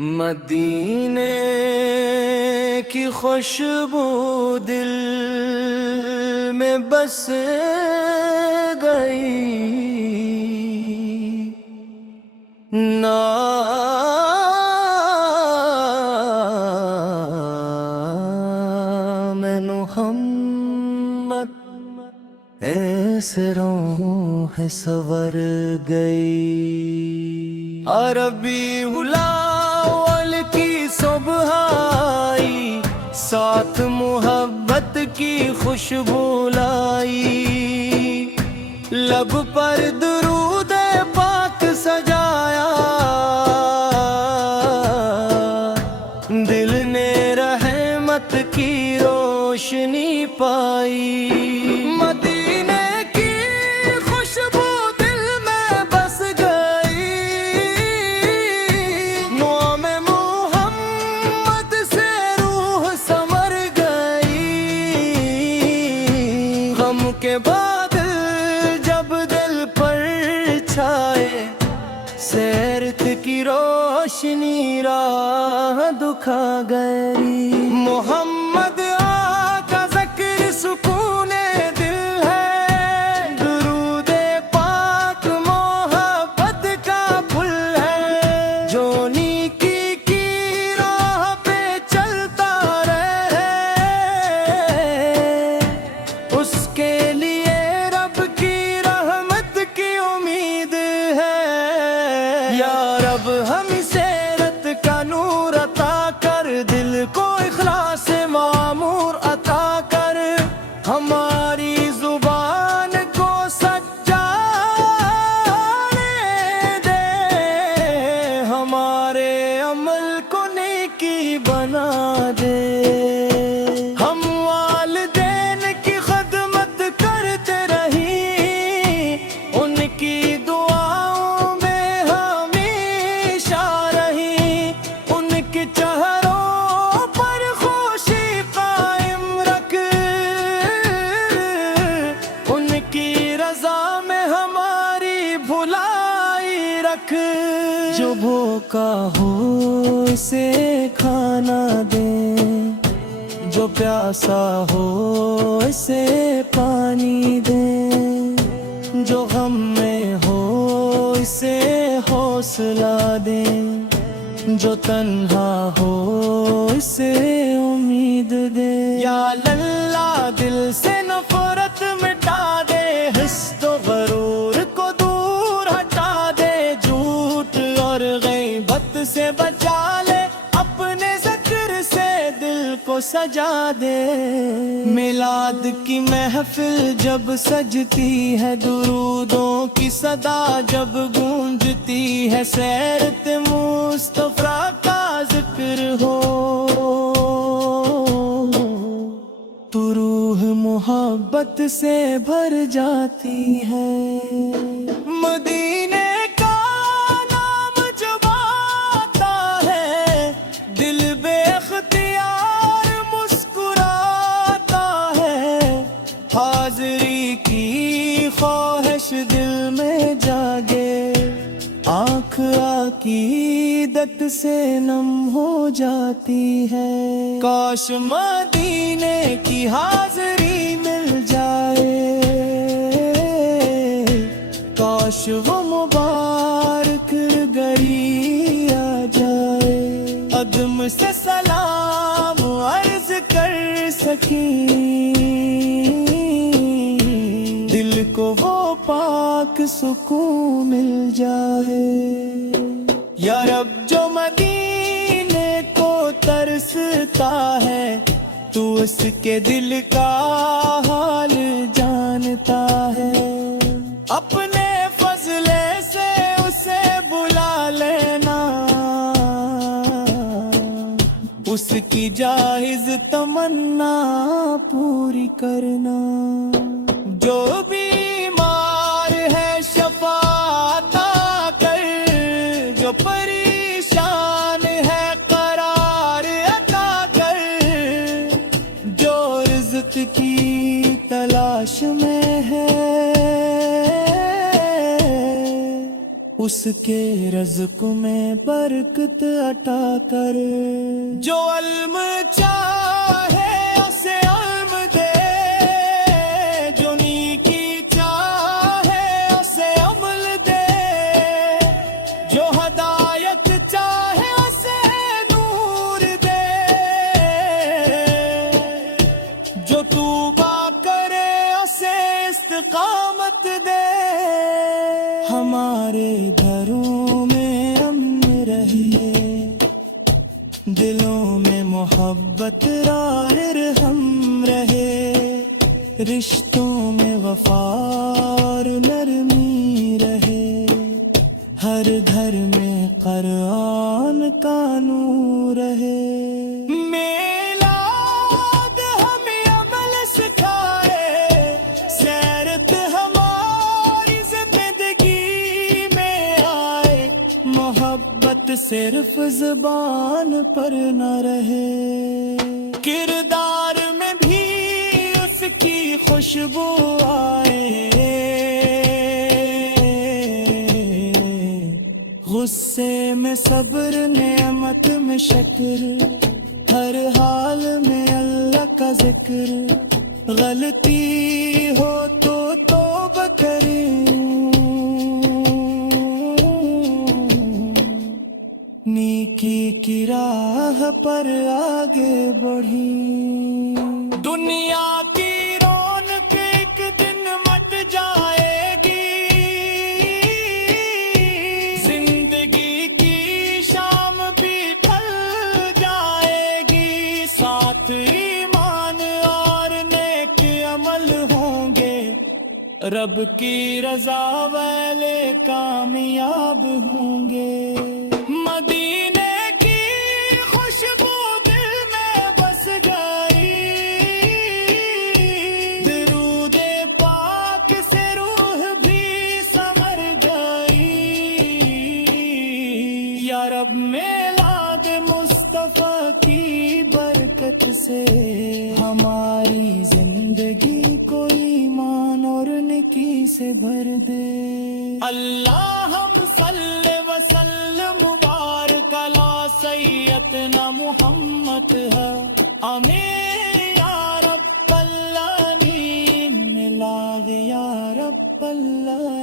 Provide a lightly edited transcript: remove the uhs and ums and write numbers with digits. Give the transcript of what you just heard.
مدینے کی خوشبو دل میں بس گئی، نام محمد ایسے روح سور گئی۔ عربی الاول کی صبح آئی، ساتھ محبت کی خوشبو لائی، لب پر درود پاک سجایا، دل نے رحمت کی روشنی پائی۔ مدینے کی خوشبو دل میں بس گئی، نام محمد سے روح سنور گئی۔ غم کے بادل جب دل پر چھائے، سیرت کی روشنی راہ دکھا گئی۔ محمد آقا ذکر سکون دل ہے، درود پاک محبت کا پھل ہے، جو نیکی کی راہ پہ چلتا رہے، اس کے لیے رب کی رحمت کی امید ہے۔ یا رب ہم سیرت کا نور عطا کر، دل کو اخلاص معمور عطا کر، ہماری زبان کو سجانے دے، ہمارے عمل کو نیکی بنا دے۔ ہم والدین کی خدمت کرتے رہیں، ان کی دعاؤں میں ہمیشہ رہیں، ان کے چہروں پر خوشی قائم رکھ، ان کی رضا میں ہماری بھلائی رکھ۔ جو بھوکا ہو اسے کھانا دے، جو پیاسا ہو اسے پانی دے، جو غم میں ہو اسے حوصلہ دے، جو تنہا ہو اسے امید دے۔ یا اللہ دل سے نفرت مٹا دے، حسد و غرور کو دور ہٹا دے، جھوٹ اور غیبت سے بچا لے، اپنے ذکر سے دل کو سجا دے۔ میلاد کی محفل جب سجتی ہے، درودوں کی صدا جب گونجتی ہے، سیرت مصطفیٰ کا ذکر ہو تو روح محبت سے بھر جاتی ہے۔ مدینے کا نام جب آتا ہے، دل بے اختیار مسکراتا ہے، حاضری کی خواہش دل میں جاگے، آنکھ عقیدت سے نم ہو جاتی ہے۔ کاش مدینے کی حاضری مل جائے، کاش وہ مبارک گھڑی آ جائے، قدم سے سلام عرض کر سکیں، دل کو وہ پاک سکون مل جائے۔ یا رب جو مدینے کو ترستا ہے، تو اس کے دل کا حال جانتا ہے، اپنے فضل سے اسے بلا لینا، اس کی جائز تمنا پوری کرنا۔ جو بیمار ہے شفا عطا کر، جو پریشان ہے قرار عطا کر، جو رزق کی تلاش میں ہے اس کے رزق میں برکت عطا کر، جو علم چاہے اسے علم دے، جو نیکی چاہے اسے عمل دے، جو ہدایت چاہے اسے نور دے، جو توبہ کرے اسے استقامت دے۔ ہمارے گھروں میں امن رہے، دلوں میں محبت راہ ہم رہے، رشتوں میں وفا اور نرمی رہے، ہر گھر میں قرآن کا نور رہے۔ میلاد ہمیں عمل سکھائے، سیرت ہماری زندگی میں آئے، محبت صرف زبان پر نہ رہے، کردار میں بھی اس کی خوشبو آئے، غصے میں صبر، نعمت میں شکر، ہر حال میں اللہ کا ذکر، غلطی ہو تو توبہ کریں، نیکی کی راہ پر آگے بڑھیں۔ دنیا کی رونق ایک دن مٹ جائے گی، زندگی کی شام بھی ڈھل جائے گی، ساتھ ایمان اور نیک عمل ہوں گے، رب کی رضا والے کامیاب ہوں گے۔ مدینے کی خوشبو دل میں بس گئی، درود پاک سے روح بھی سنور گئی، یا رب میلاد مصطفیٰ کی برکت سے ہماری زندگی کو ایمان اور نیکی سے بھر دے۔ اللہم صلی وسلم مبارک علی سیدنا محمد ہے، آمین یا رب العالمین، ملاغ یا رب العالمین۔